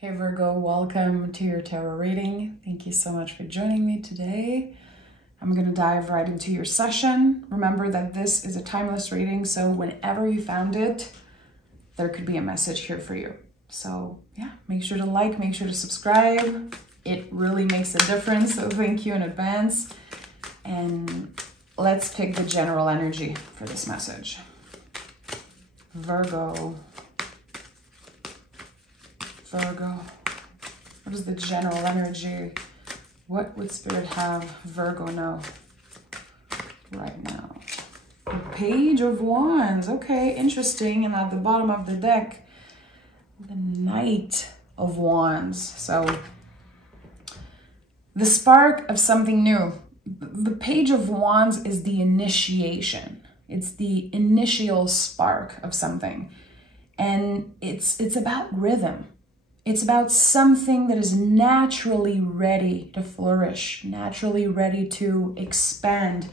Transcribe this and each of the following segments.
Hey Virgo, welcome to your tarot reading. Thank you so much for joining me today. I'm going to dive right into your session. Remember that this is a timeless reading, so whenever you found it, there could be a message here for you. So yeah, make sure to like, make sure to subscribe. It really makes a difference, so thank you in advance. And let's pick the general energy for this message. Virgo. What is the general energy? What would Spirit have Virgo know right now? The Page of Wands. Okay, interesting. And at the bottom of the deck, the Knight of Wands. So the spark of something new. The Page of Wands is the initiation. It's the initial spark of something. And it's about rhythm. It's about something that is naturally ready to flourish, naturally ready to expand.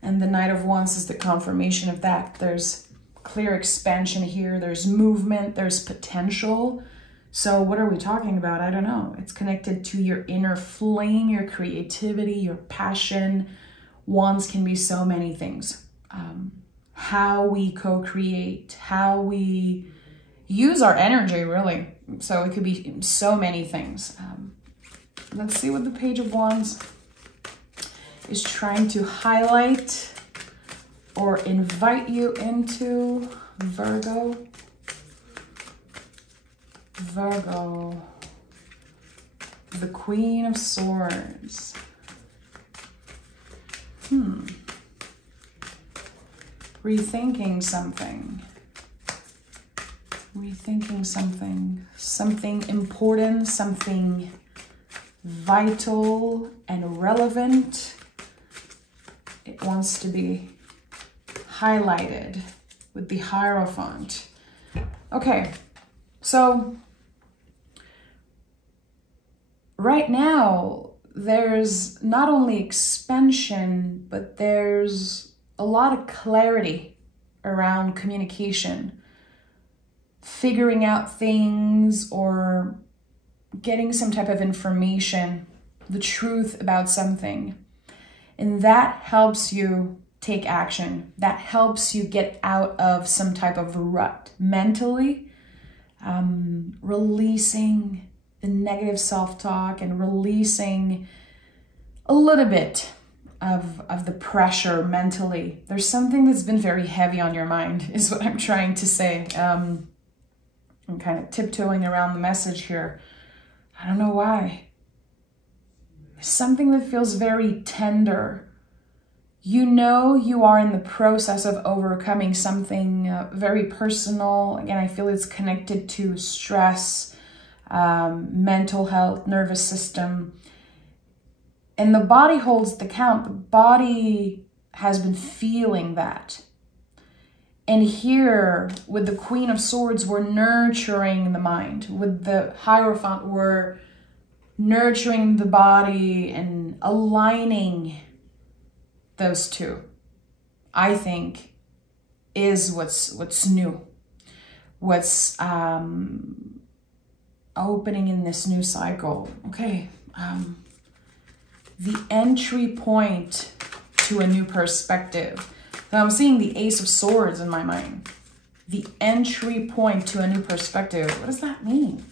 And the Knight of Wands is the confirmation of that. There's clear expansion here. There's movement. There's potential. So what are we talking about? I don't know. It's connected to your inner flame, your creativity, your passion. Wands can be so many things. How we co-create, how we use our energy, really. So it could be so many things. Let's see what the Page of Wands is trying to highlight or invite you into, Virgo. Virgo, the Queen of Swords. Rethinking something. Rethinking something important, something vital and relevant. It wants to be highlighted with the Hierophant. Okay, so right now there's not only expansion, but there's a lot of clarity around communication. Figuring out things or getting some type of information, the truth about something. And that helps you take action. That helps you get out of some type of rut mentally, releasing the negative self-talk and releasing a little bit of the pressure mentally. There's something that's been very heavy on your mind is what I'm trying to say. I'm kind of tiptoeing around the message here. I don't know why. Something that feels very tender. You know you are in the process of overcoming something very personal. Again, I feel it's connected to stress, mental health, nervous system. And the body holds the count. The body has been feeling that. And here, with the Queen of Swords, we're nurturing the mind. With the Hierophant, we're nurturing the body and aligning those two, I think, is what's new. What's opening in this new cycle. Okay, the entry point to a new perspective. So I'm seeing the Ace of Swords in my mind. The entry point to a new perspective. What does that mean?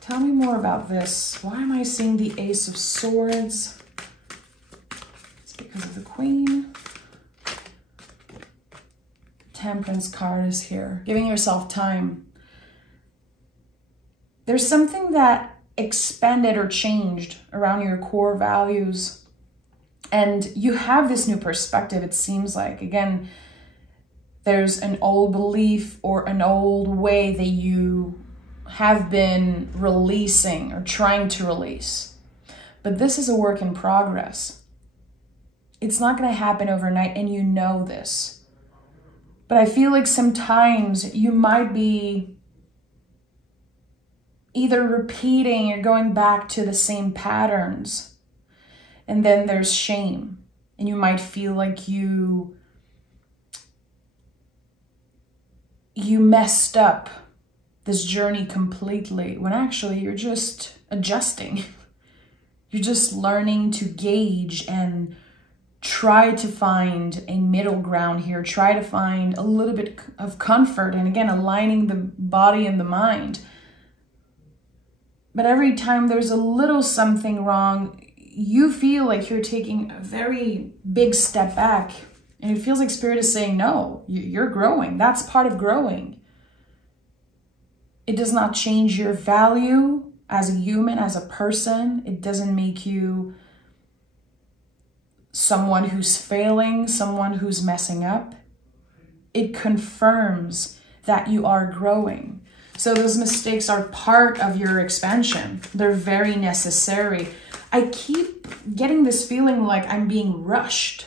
Tell me more about this. Why am I seeing the Ace of Swords? It's because of the Queen. Temperance card is here. Giving yourself time. There's something that expanded or changed around your core values. And you have this new perspective, it seems like. Again, there's an old belief or an old way that you have been releasing or trying to release. But this is a work in progress. It's not going to happen overnight, and you know this. But I feel like sometimes you might be either repeating or going back to the same patterns. And then there's shame. And you might feel like you messed up this journey completely, when actually you're just adjusting. You're just learning to gauge and try to find a middle ground here. Try to find a little bit of comfort, and again, aligning the body and the mind. But every time there's a little something wrong, you feel like you're taking a very big step back, and it feels like Spirit is saying, no, you're growing. That's part of growing. It does not change your value as a human, as a person. It doesn't make you someone who's failing, someone who's messing up. It confirms that you are growing. So those mistakes are part of your expansion. They're very necessary. I keep getting this feeling like I'm being rushed.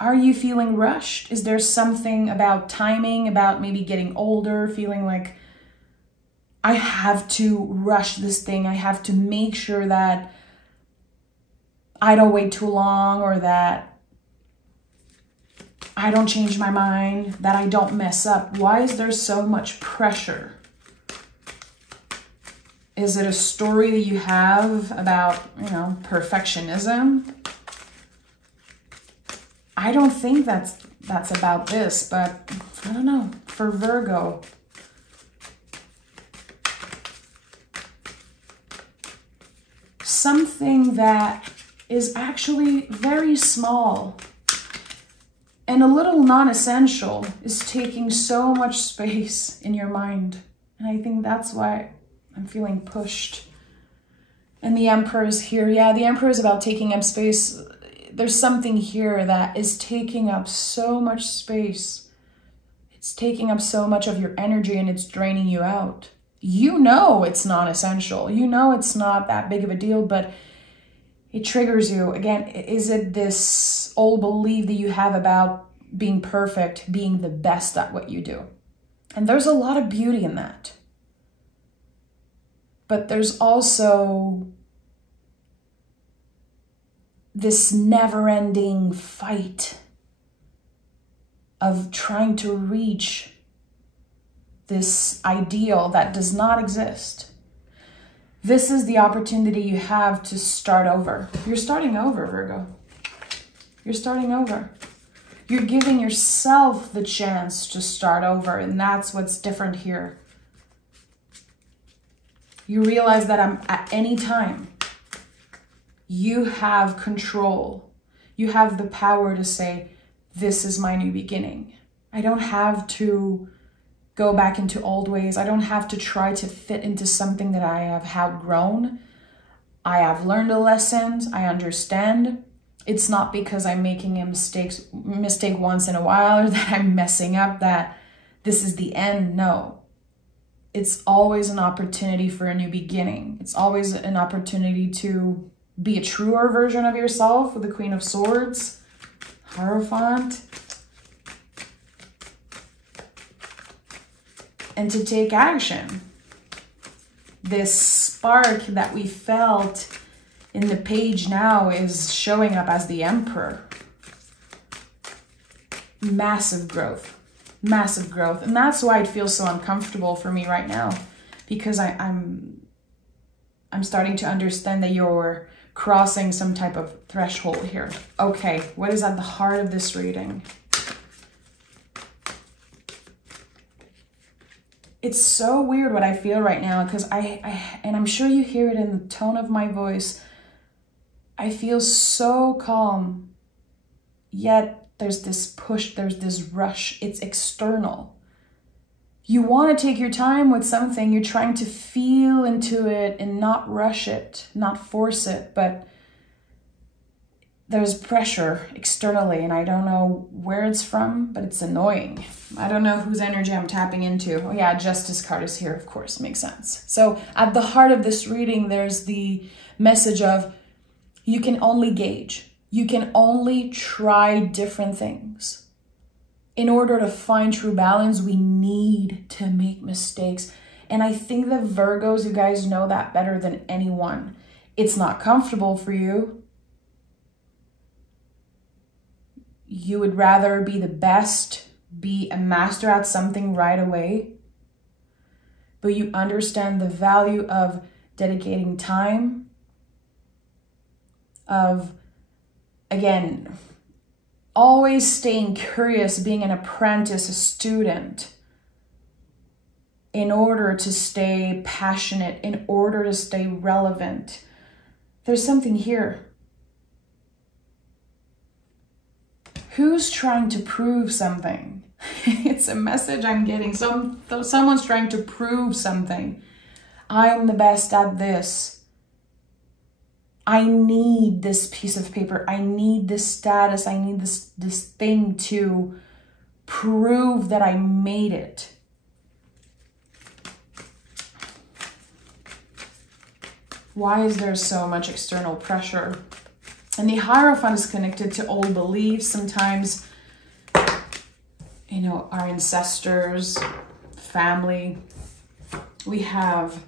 Are you feeling rushed? Is there something about timing, about maybe getting older, feeling like I have to rush this thing. I have to make sure that I don't wait too long, or that I don't change my mind, that I don't mess up. Why is there so much pressure? Is it a story that you have about, you know, perfectionism? I don't think that's about this, but I don't know. For Virgo, something that is actually very small and a little non-essential is taking so much space in your mind. And I think that's why I'm feeling pushed. And the Emperor is here. Yeah, the Emperor is about taking up space. There's something here that is taking up so much space. It's taking up so much of your energy, and it's draining you out. You know it's non-essential. You know it's not that big of a deal, but it triggers you. Again, is it this old belief that you have about being perfect, being the best at what you do? And there's a lot of beauty in that. But there's also this never-ending fight of trying to reach this ideal that does not exist. This is the opportunity you have to start over. You're starting over, Virgo. You're starting over. You're giving yourself the chance to start over, and that's what's different here. You realize that at any time, you have control. You have the power to say, this is my new beginning. I don't have to go back into old ways. I don't have to try to fit into something that I have outgrown. I have learned the lessons. I understand. It's not because I'm making a mistake once in a while, or that I'm messing up, that this is the end. No. It's always an opportunity for a new beginning. It's always an opportunity to be a truer version of yourself with the Queen of Swords, Hierophant, and to take action. This spark that we felt in the page now is showing up as the Emperor. Massive growth, massive growth. And that's why it feels so uncomfortable for me right now, because I'm starting to understand that you're crossing some type of threshold here. Okay, what is at the heart of this reading? It's so weird what I feel right now, because and I'm sure you hear it in the tone of my voice. I feel so calm, yet there's this push, there's this rush. It's external. You want to take your time with something. You're trying to feel into it and not rush it, not force it, but there's pressure externally, and I don't know where it's from, but it's annoying. I don't know whose energy I'm tapping into. Oh yeah, Justice card is here, of course, makes sense. So at the heart of this reading, there's the message of you can only gauge. You can only try different things. In order to find true balance, we need to make mistakes. And I think that Virgos, you guys know that better than anyone. It's not comfortable for you. You would rather be the best, be a master at something right away. but you understand the value of dedicating time, of, again, always staying curious, being an apprentice, a student, in order to stay passionate, in order to stay relevant. There's something here. Who's trying to prove something? It's a message I'm getting. Someone's trying to prove something. I'm the best at this. I need this piece of paper. I need this status. I need this thing to prove that I made it. Why is there so much external pressure? And the Hierophant is connected to old beliefs. Sometimes, you know, our ancestors, family. We have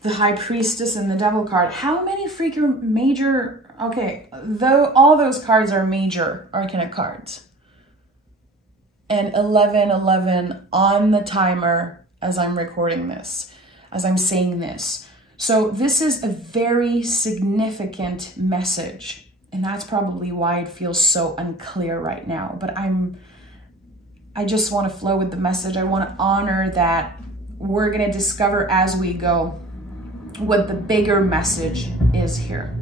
the High Priestess and the Devil card. How many freaking major... Okay, though all those cards are major arcana cards. And 1111 on the timer as I'm recording this, as I'm saying this. So this is a very significant message, and that's probably why it feels so unclear right now. But I just want to flow with the message. I want to honor that we're going to discover as we go what the bigger message is here.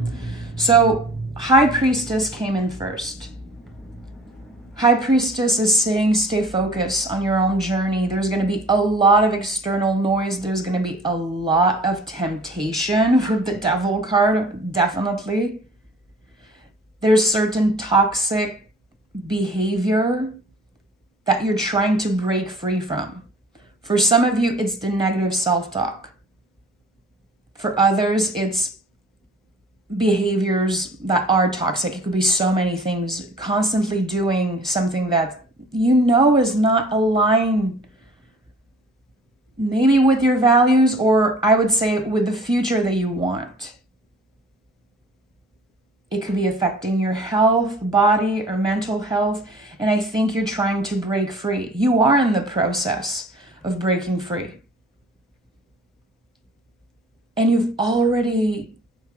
So High Priestess came in first. High Priestess is saying, stay focused on your own journey. There's going to be a lot of external noise. There's going to be a lot of temptation with the Devil card, definitely. There's certain toxic behavior that you're trying to break free from. For some of you, it's the negative self-talk. For others, it's behaviors that are toxic. It could be so many things. Constantly doing something that you know is not aligned maybe with your values, or I would say with the future that you want. It could be affecting your health, body, or mental health. And I think you're trying to break free. You are in the process of breaking free. And you've already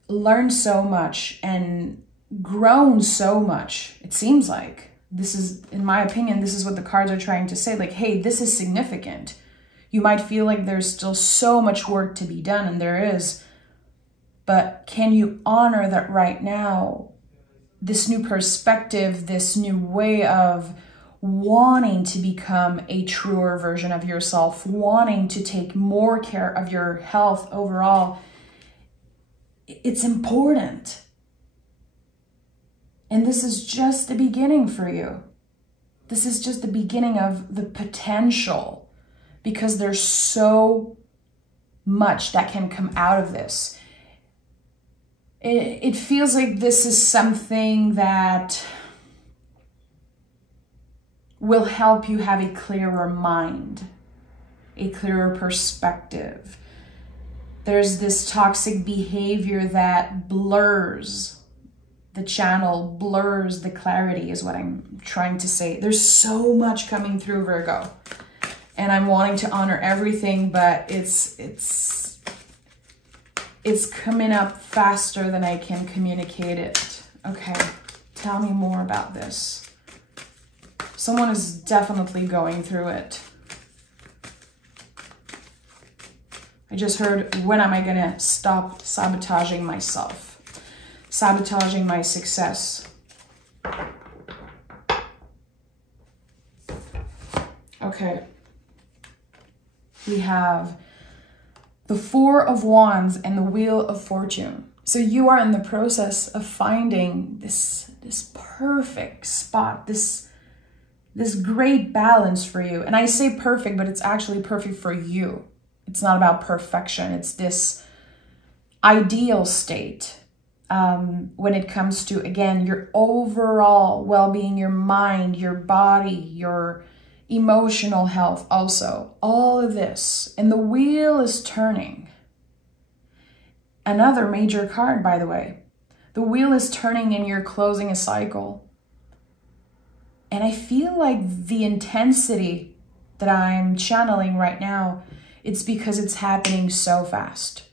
learned so much and grown so much. It seems like this is, in my opinion, this is what the cards are trying to say. Like, hey, this is significant. You might feel like there's still so much work to be done, and there is. But can you honor that right now, this new perspective, this new way of wanting to become a truer version of yourself, wanting to take more care of your health overall? It's important. And this is just the beginning for you. This is just the beginning of the potential, because there's so much that can come out of this. It feels like this is something that will help you have a clearer mind, a clearer perspective. There's this toxic behavior that blurs the channel, blurs the clarity, is what I'm trying to say. There's so much coming through, Virgo. And I'm wanting to honor everything, but it's coming up faster than I can communicate it. Okay, tell me more about this. Someone is definitely going through it. I just heard, when am I gonna stop sabotaging myself? Sabotaging my success. Okay. We have the Four of Wands and the Wheel of Fortune. So you are in the process of finding this perfect spot, this great balance for you. And I say perfect, but it's actually perfect for you. It's not about perfection. It's this ideal state when it comes to, again, your overall well-being, your mind, your body, your emotional health also. All of this. And the wheel is turning. Another major card, by the way. The wheel is turning and you're closing a cycle. And I feel like the intensity that I'm channeling right now it's because it's happening so fast.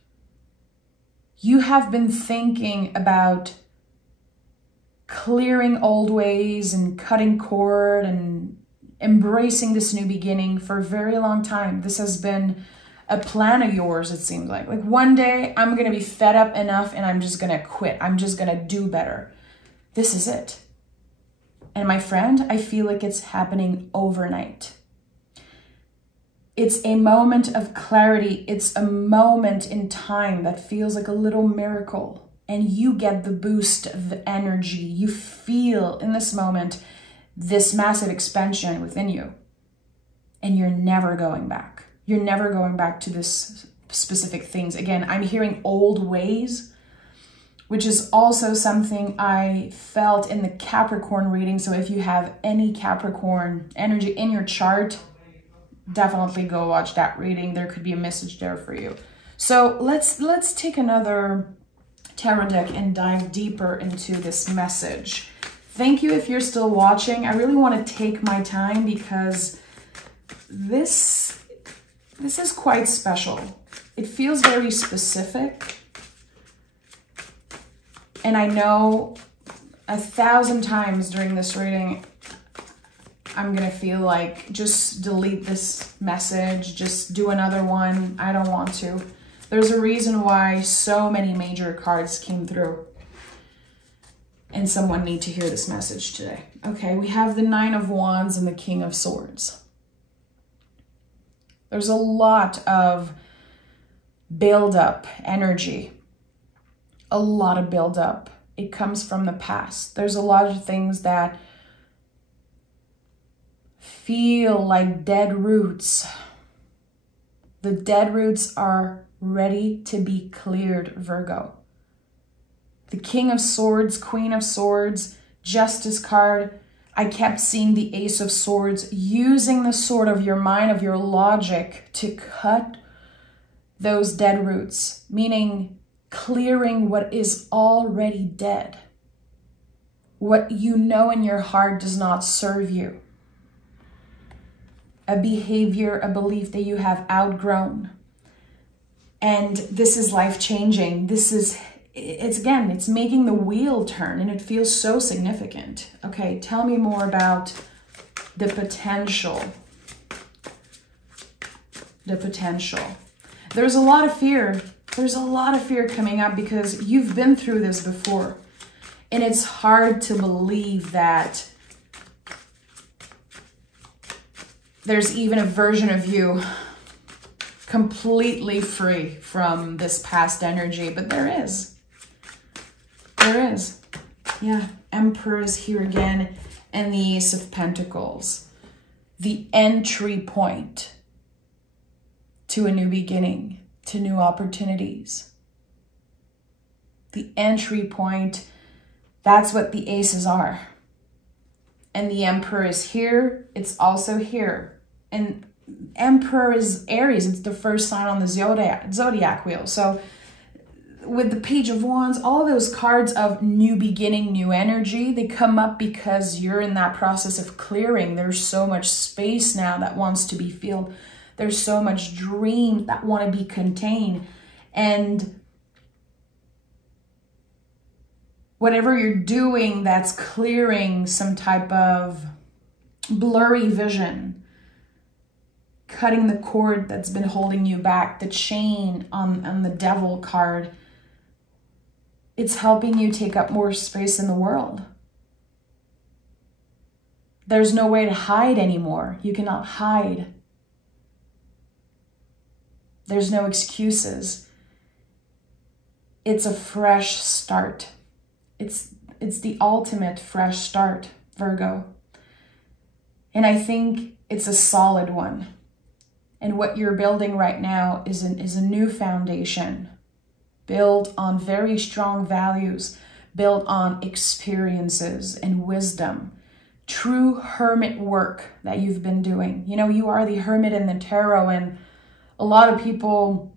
You have been thinking about clearing old ways and cutting cord and embracing this new beginning for a very long time. This has been a plan of yours, it seems like. Like one day I'm going to be fed up enough and I'm just going to quit. I'm just going to do better. This is it. And my friend, I feel like it's happening overnight. It's a moment of clarity. It's a moment in time that feels like a little miracle. And you get the boost of energy. You feel in this moment this massive expansion within you. And you're never going back. You're never going back to this specific things. Again, I'm hearing old ways, which is also something I felt in the Capricorn reading. So if you have any Capricorn energy in your chart, definitely go watch that reading. There could be a message there for you. So let's take another tarot deck and dive deeper into this message. Thank you if you're still watching. I really want to take my time because this is quite special. It feels very specific. And I know 1,000 times during this reading, I'm going to feel like just delete this message, just do another one. I don't want to. There's a reason why so many major cards came through. And someone needs to hear this message today. Okay, we have the Nine of Wands and the King of Swords. There's a lot of build-up energy. A lot of build-up. It comes from the past. There's a lot of things that feel like dead roots. The dead roots are ready to be cleared, Virgo. The King of Swords, Queen of Swords, Justice card. I kept seeing the Ace of Swords, using the sword of your mind, of your logic, to cut those dead roots, meaning clearing what is already dead. What you know in your heart does not serve you. A behavior, a belief that you have outgrown. And this is life-changing. It's making the wheel turn, and it feels so significant. Okay, tell me more about the potential. The potential. There's a lot of fear. There's a lot of fear coming up because you've been through this before. And it's hard to believe that there's even a version of you completely free from this past energy, but there is. There is. Yeah, Emperor is here again, and the Ace of Pentacles. The entry point to a new beginning, to new opportunities. The entry point, that's what the aces are. And the Emperor is here, it's also here. And Emperor is Aries, it's the first sign on the zodiac wheel. So with the Page of Wands, all those cards of new beginning, new energy, they come up because you're in that process of clearing. There's so much space now that wants to be filled. There's so much dream that want to be contained. And whatever you're doing that's clearing some type of blurry vision, cutting the cord that's been holding you back, the chain on the Devil card, it's helping you take up more space in the world. There's no way to hide anymore. You cannot hide. There's no excuses. It's a fresh start. It's the ultimate fresh start, Virgo. And I think it's a solid one. And what you're building right now is a new foundation, built on very strong values, built on experiences and wisdom. True hermit work that you've been doing. You know, you are the hermit in the tarot, and a lot of people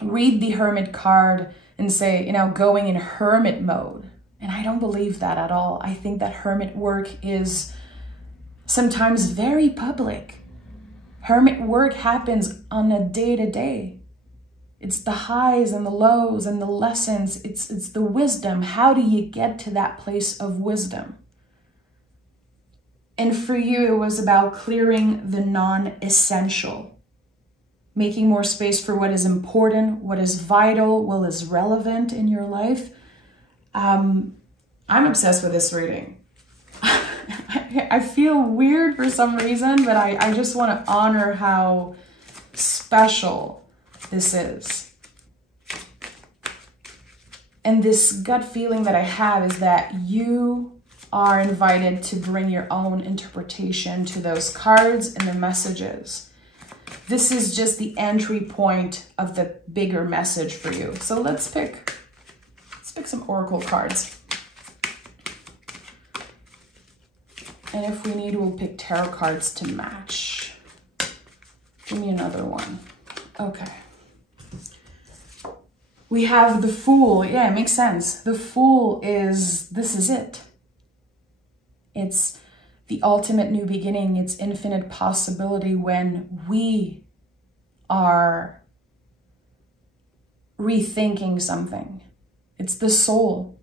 read the hermit card and say, you know, going in hermit mode. And I don't believe that at all. I think that hermit work is sometimes very public. Hermit work happens on a day-to-day. It's the highs and the lows and the lessons. It's the wisdom. How do you get to that place of wisdom? And for you, it was about clearing the non-essential, making more space for what is important, what is vital, what is relevant in your life. I'm obsessed with this reading. I feel weird for some reason, but I just want to honor how special this is. And this gut feeling that I have is that you are invited to bring your own interpretation to those cards and the messages. This is just the entry point of the bigger message for you. So let's pick some oracle cards. And if we need, we'll pick tarot cards to match. Give me another one. Okay. We have the Fool. Yeah, it makes sense. The Fool is, this is it. It's the ultimate new beginning. It's infinite possibility when we are rethinking something. It's the soul.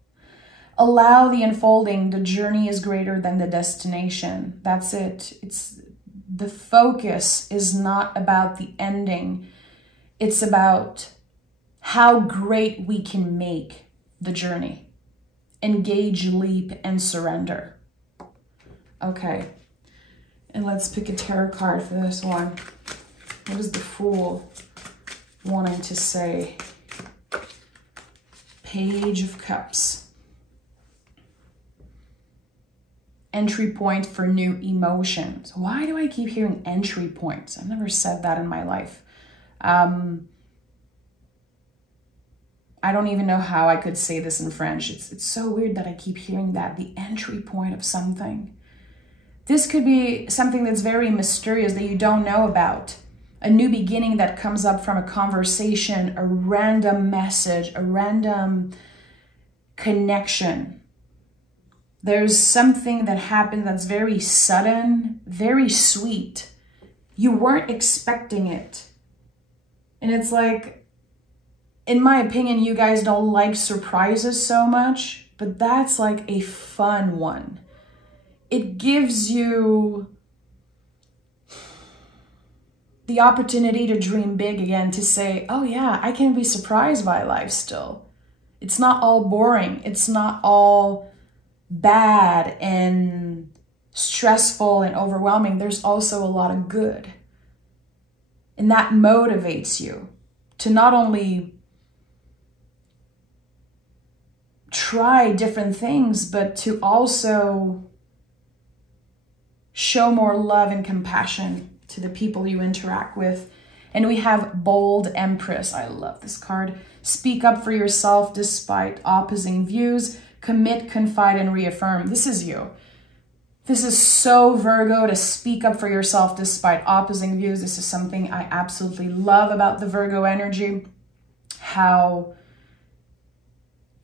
Allow the unfolding. The journey is greater than the destination. That's it. It's the focus is not about the ending. It's about how great we can make the journey. Engage, leap, and surrender. Okay. And let's pick a tarot card for this one. What is the Fool wanting to say? Page of Cups. Entry point for new emotions. Why do I keep hearing entry points? I've never said that in my life. I don't even know how I could say this in French. It's so weird that I keep hearing that, the entry point of something. This could be something that's very mysterious that you don't know about. A new beginning that comes up from a conversation, a random message, a random connection. There's something that happened that's very sudden, very sweet. You weren't expecting it. And it's like, in my opinion, you guys don't like surprises so much, but that's like a fun one. It gives you the opportunity to dream big again, to say, oh yeah, I can be surprised by life still. It's not all boring. It's not all bad and stressful and overwhelming. There's also a lot of good. And that motivates you to not only try different things, but to also show more love and compassion to the people you interact with. And we have Bold Empress. I love this card. Speak up for yourself despite opposing views. Commit, confide, and reaffirm. This is you. This is so Virgo, to speak up for yourself despite opposing views. This is something I absolutely love about the Virgo energy. How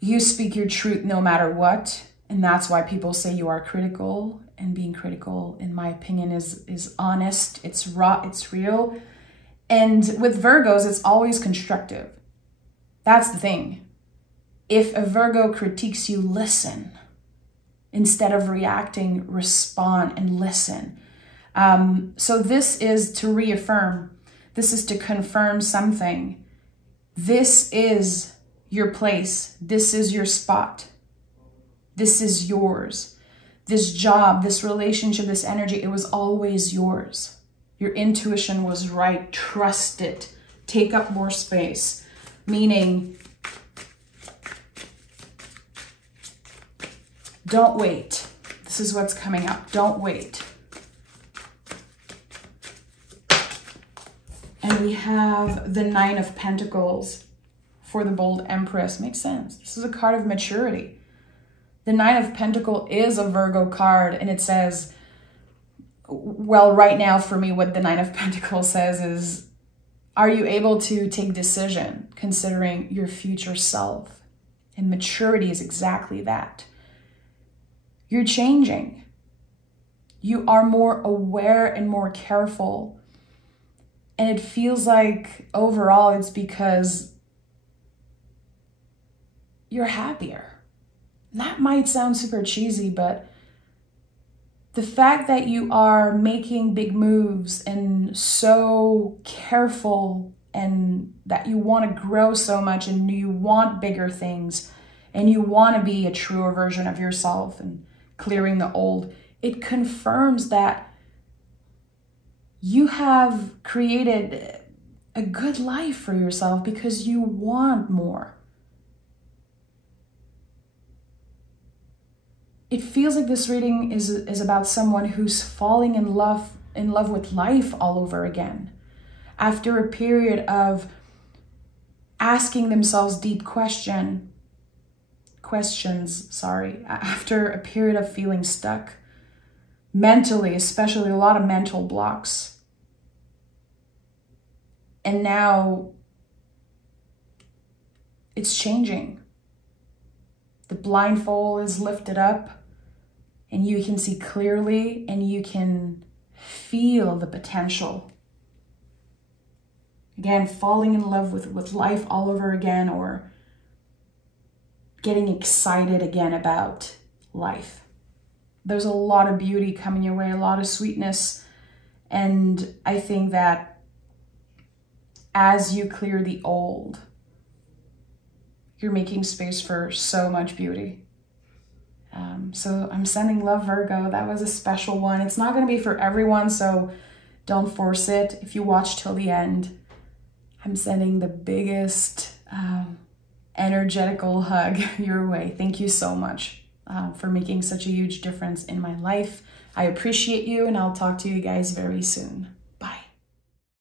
you speak your truth no matter what. And that's why people say you are critical. And being critical, in my opinion, is honest. It's raw. It's real. And with Virgos, it's always constructive. That's the thing. If a Virgo critiques you, listen. Instead of reacting, respond and listen. So this is to reaffirm. This is to confirm something. This is your place. This is your spot. This is yours. This job, this relationship, this energy, it was always yours. Your intuition was right. Trust it. Take up more space. Meaning, don't wait. This is what's coming up. Don't wait. And we have the Nine of Pentacles for the Bold Empress. Makes sense. This is a card of maturity. The Nine of Pentacles is a Virgo card, and it says, well, right now for me, what the Nine of Pentacles says is, are you able to take decision considering your future self? And maturity is exactly that. You're changing. You are more aware and more careful And it feels like overall it's because you're happier. That might sound super cheesy, but the fact that you are making big moves and so careful, and that you want to grow so much and you want bigger things and you want to be a truer version of yourself and clearing the old, it confirms that you have created a good life for yourself because you want more. It feels like this reading is about someone who's falling in love with life all over again. After a period of asking themselves deep questions, after a period of feeling stuck, mentally, especially a lot of mental blocks. And now it's changing. The blindfold is lifted up and you can see clearly and you can feel the potential. Again, falling in love with life all over again, or getting excited again about life. There's a lot of beauty coming your way, a lot of sweetness. And I think that as you clear the old, you're making space for so much beauty. So I'm sending love, Virgo. That was a special one. It's not going to be for everyone, so don't force it. If you watch till the end, I'm sending the biggest energetical hug your way. Thank you so much for making such a huge difference in my life. I appreciate you, and I'll talk to you guys very soon.